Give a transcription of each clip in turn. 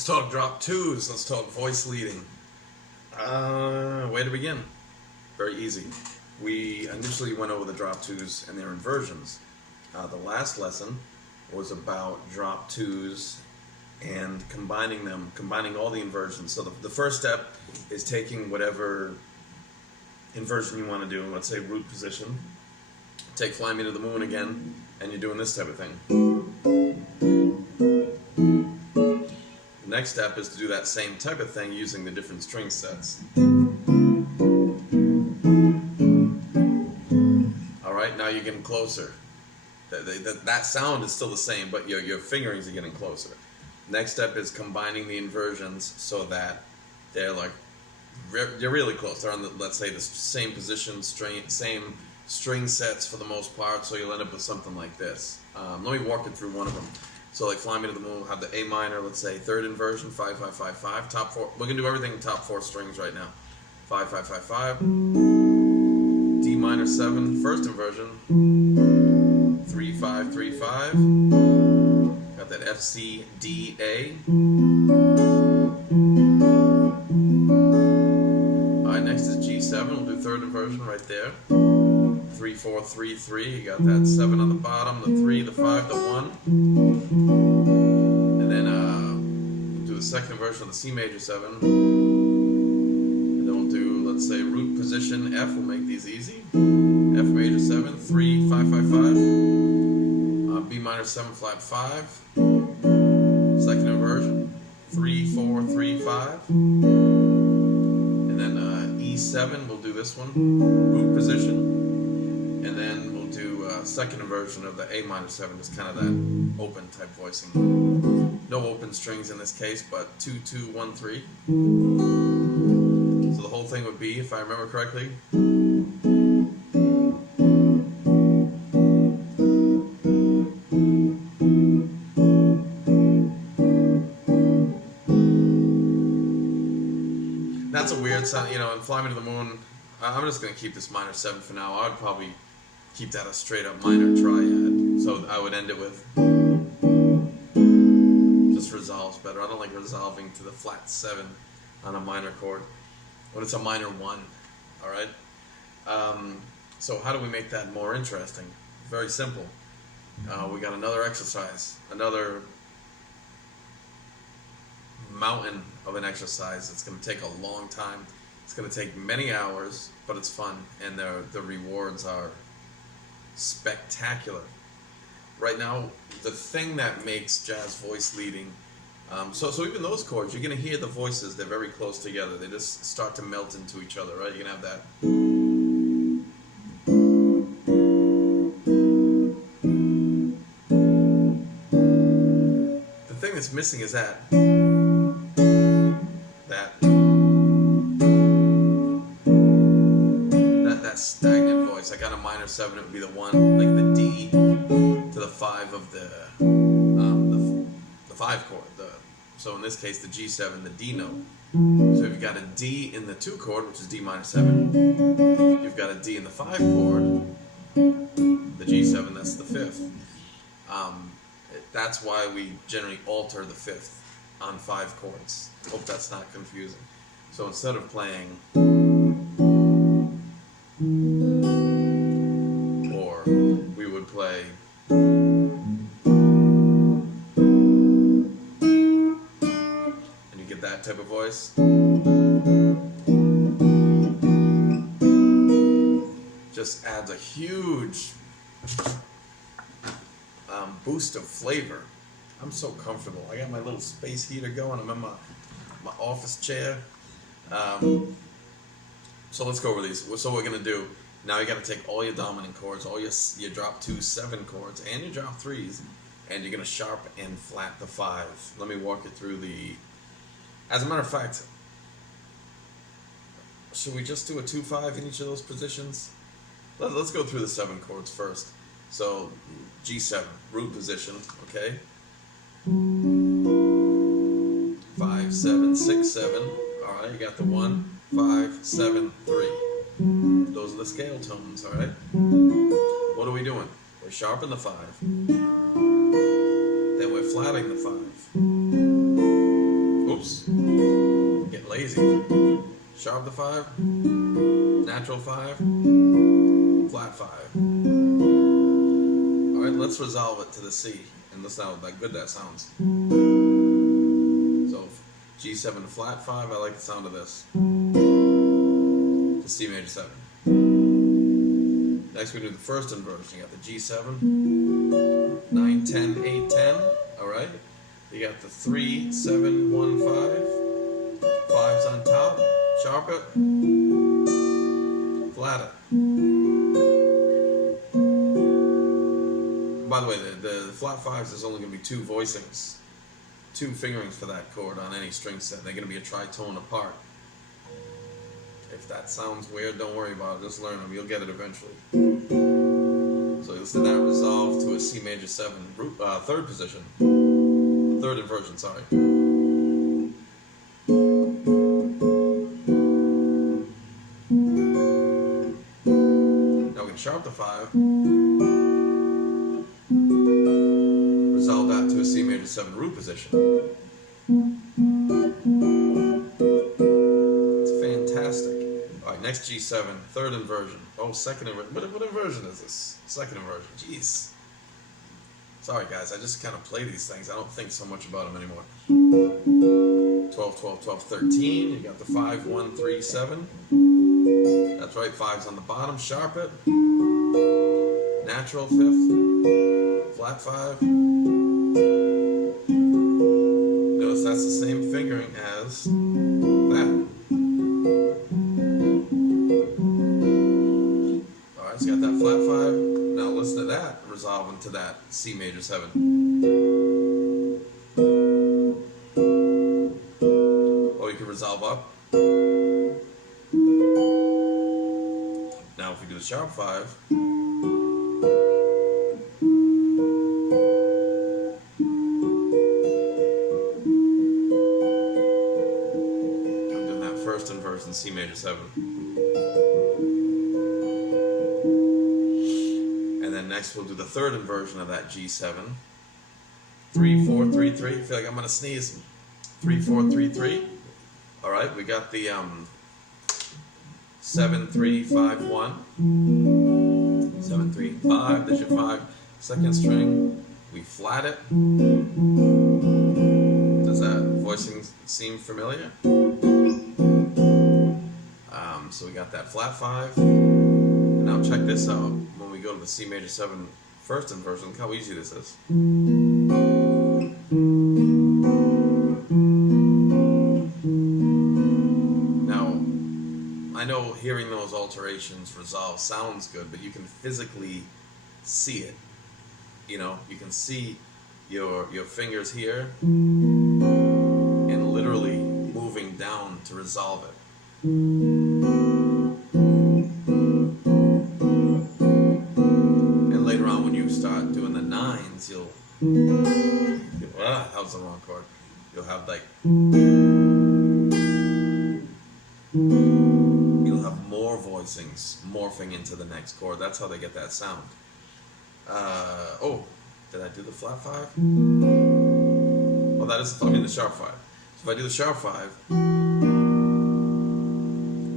Let's talk drop twos. Let's talk voice leading. Way to begin. Very easy. We initially went over the drop twos and their inversions. The last lesson was about drop twos and combining them, combining all the inversions. So the first step is taking whatever inversion you want to do. Let's say root position. Take Fly Me to the Moon again, and you're doing this type of thing. The next step is to do that same type of thing using the different string sets. Alright, now you're getting closer. That sound is still the same, but your fingerings are getting closer. Next step is combining the inversions so that they're like, you're really close. They're on the, let's say, the same position, same string sets for the most part, so you'll end up with something like this. Let me walk you through one of them. So like Fly Me to the Moon, we'll have the A minor, let's say, third inversion, 5, 5, 5, 5, top four. We're going to do everything in top four strings right now. 5, 5, 5, 5. D minor 7, first inversion. 3, 5, 3, 5. Got that F, C, D, A. Alright, next is G7. We'll do third inversion right there. 3, 4, 3, 3. You got that 7 on the bottom, the 3, the 5, the 1. And then we'll do the second inversion of the C major 7. And then we'll do, let's say, root position F. We'll make these easy. F major 7, 3, 5, 5, 5. B minor 7 flat 5. Second inversion. 3, 4, 3, 5. And then E7, we'll do this one. Root position. And then we'll do a second inversion of the A minor 7, just kind of that open type voicing. No open strings in this case, but 2, 2, 1, 3. So the whole thing would be, if I remember correctly, that's a weird sound, you know, in Fly Me to the Moon. I'm just going to keep this minor 7 for now. I would probably keep that a straight up minor triad. So I would end it with, just resolves better. I don't like resolving to the flat 7 on a minor chord when it's a minor 1. Alright? So how do we make that more interesting? Very simple. We got another exercise, another mountain of an exercise. It's going to take a long time. It's going to take many hours, but it's fun, and the rewards are spectacular. Right now, the thing that makes jazz voice leading, so even those chords, you're going to hear the voices, they're very close together. They just start to melt into each other, right? You're going to have that. The thing that's missing is that stagnant voice. Like on a minor 7, it would be the 1, like the D to the 5 of the 5 chord. So in this case, the G7, the D note. So if you've got a D in the 2 chord, which is D minor 7, you've got a D in the 5 chord, the G7, that's the 5th. That's why we generally alter the 5th on 5 chords. Hope that's not confusing. So instead of playing, or we would would play. And you get that type of voice. Just adds a huge boost of flavor. I'm so comfortable. I got my little space heater going. I'm in my office chair. So let's go over these. So what we're gonna do now, you got to take all your dominant chords, all your drop 2 7 chords, and your drop 3s, and you're gonna sharp and flat the 5. Let me walk you through the. As a matter of fact, should we just do a 2-5 in each of those positions? Let's go through the 7 chords first. So G7, root position, okay? 5 7 6 7. All right, you got the 1 5 7 3. Those are the scale tones, all right? What are we doing? We're sharping the 5. Then we're flatting the 5. Oops. Get lazy. Sharp the 5. Natural 5. Flat 5. All right, let's resolve it to the C. And listen how good that sounds. So G7 flat 5, I like the sound of this. To C major 7. Next we do the first inversion. You got the G7, 9, 10, 8, 10. Alright. You got the 3, 7, 1, 5. 5's on top. Sharp it. Flat it. By the way, the flat 5s is only going to be 2 voicings. 2 fingerings for that chord on any string set. They're going to be a tritone apart. If that sounds weird, don't worry about it. Just learn them. You'll get it eventually. So listen to that resolve to a C major 7, third position. Third inversion, sorry. Now we can sharp the 5. Resolve that to a C major 7 root position. It's fantastic. Alright, next G7, third inversion. Oh, second inversion. What inversion is this? Second inversion. Jeez. Sorry guys, I just kind of play these things. I don't think so much about them anymore. 12, 12, 12, 13. You got the 5, 1, 3, 7. That's right, 5's on the bottom. Sharp it. Natural 5th. Flat 5. Notice that's the same fingering as that. Alright, so you got that flat 5. Now listen to that, resolving to that C major 7. Or you can resolve up. Now if we do the sharp 5, first inversion C major 7. And then next we'll do the third inversion of that G7. 3, 4, 3, 3. I feel like I'm gonna sneeze. 3, 4, 3, 3. Alright, we got the 7, 3, 5, 1. 7, 3, 5. There's your 5. Second string. We flat it. Does that voicing seem familiar? So we got that flat 5. And now check this out. When we go to the C major 7 first inversion, look how easy this is. Now, I know hearing those alterations resolve sounds good, but you can physically see it. You know, you can see your fingers here and literally moving down to resolve it. And later on when you start doing the 9s, that was the wrong chord. You'll have like, you'll have more voicings morphing into the next chord. That's how they get that sound. Oh, did I do the flat 5? Oh, that is, I mean the sharp 5. So if I do the sharp 5,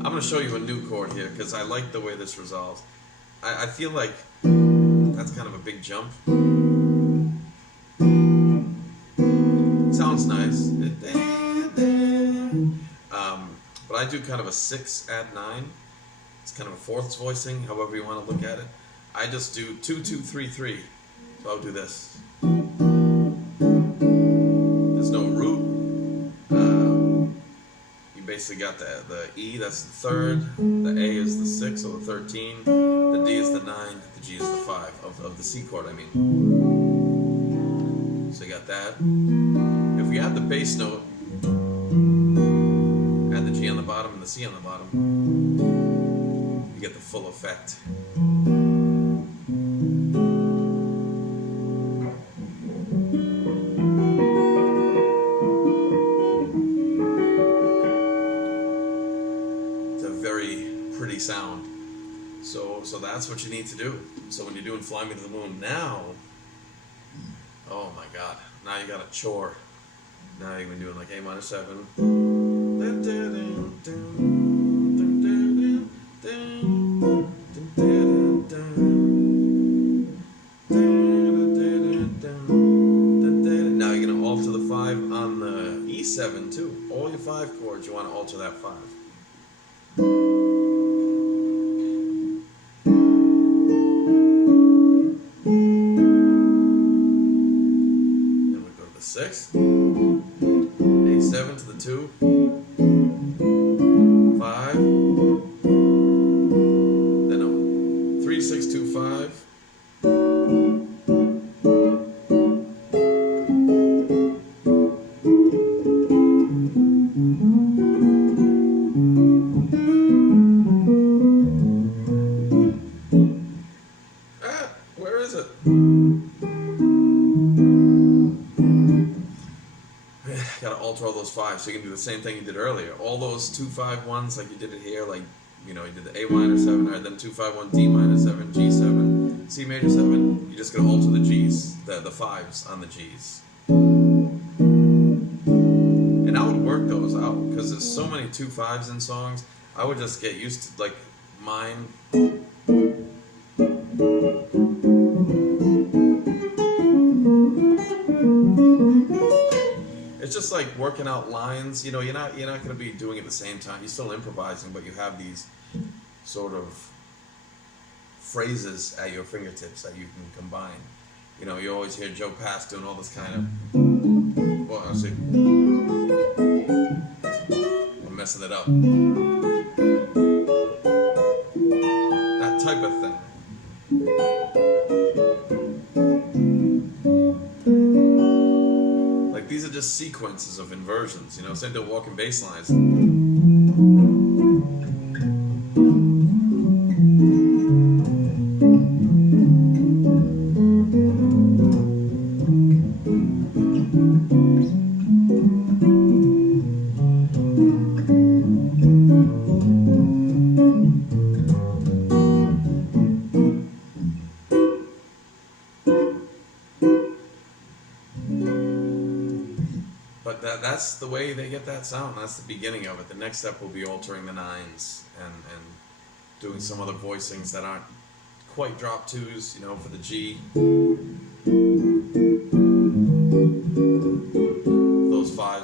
I'm going to show you a new chord here because I like the way this resolves. I feel like That's kind of a big jump. Sounds nice. But I do kind of a 6 add 9. It's kind of a fourths voicing, however you want to look at it. I just do 2 2 3 3. So I'll do this. There's no root. You basically got the E, that's the 3rd. The A is the 6 or the 13. The D is the 9. The G is the 5 of the C chord, I mean. So you got that. If we add the bass note, add the G on the bottom and the C on the bottom, you get the full effect. It's a very pretty sound. So that's what you need to do. So when you're doing Fly Me to the Moon now, oh my God, now you got a chord. Now you've been doing like A minor 7. Now you're going to alter the 5 on the E7 too. All your 5 chords, you want to alter that 5. Then we go to the 6. A7 to the 2, 5, then a 3 6 2 5, where is it? Gotta alter all those 5, so you can do the same thing you did earlier. All those 2 5 1s, like you did it here, like you did the A minor 7, right? Then 2 5 1 D minor 7, G7, C major 7. You just gotta alter the G's, the 5s on the G's. And I would work those out because there's so many 2 5s in songs. I would just get used to like mine. It's just like working out lines. You're not going to be doing it at the same time. You're still improvising, but you have these sort of phrases at your fingertips that you can combine. You always hear Joe Pass doing all this kind of. Well, I see. I'm messing it up. That type of thing. These are just sequences of inversions, same to walking bass lines. But that's the way they get that sound. That's the beginning of it. The next step will be altering the 9s and doing some other voicings that aren't quite drop 2s, for the G.